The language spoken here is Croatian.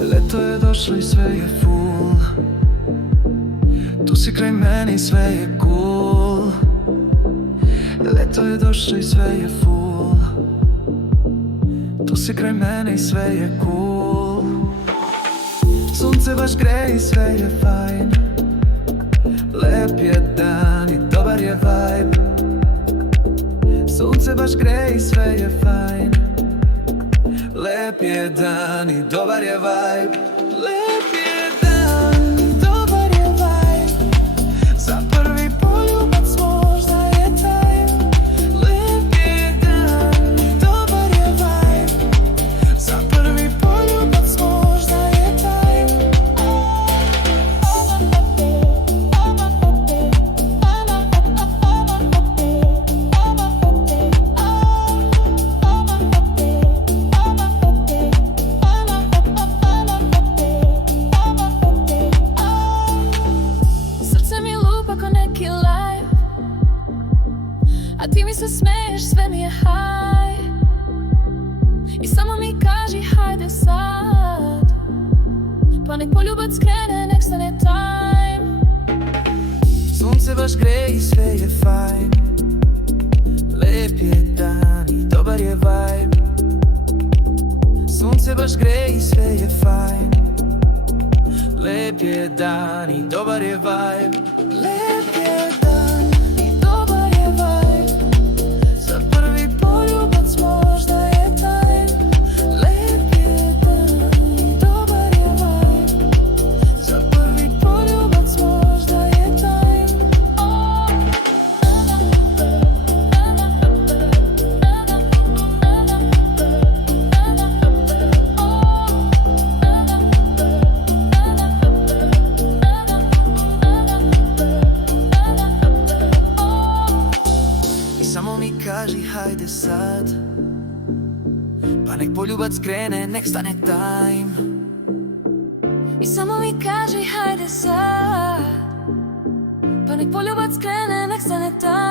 Leto je došlo i sve je full. Tu si kraj mene i sve je cool. Leto je došlo i sve je full. Tu si kraj mene i sve je cool. Sunce baš greje i sve je fajn. Lep je dan i dobar je vibe. Sunce baš greje i sve je fajn. Lep je dan i dobar je vibe. Lep je dan i dobar je vibe. Za prvi poljubac možda je time. Lep je dan i dobar je vibe. Za prvi poljubac možda je time. A ti mi se smeješ, sve mi je high. I samo mi kaži hajde sad. Pa nek poljubac krene, nek stane time. Sunce baš greje i sve je fajn. Lep je dan i dobar je vibe. Sunce baš greje i sve je fajn. Lep je dan i dobar je vibe. Lep je dan i dobar je vibe. Za prvi poljubac možda je time. Lep je dan i dobar je vibe. Za prvi poljubac možda je time. Samo mi kaži hajde sad. Pa nek poljubac krene, nek stane time. I samo mi kaži hajde sad. Pa nek poljubac krene, nek stane time.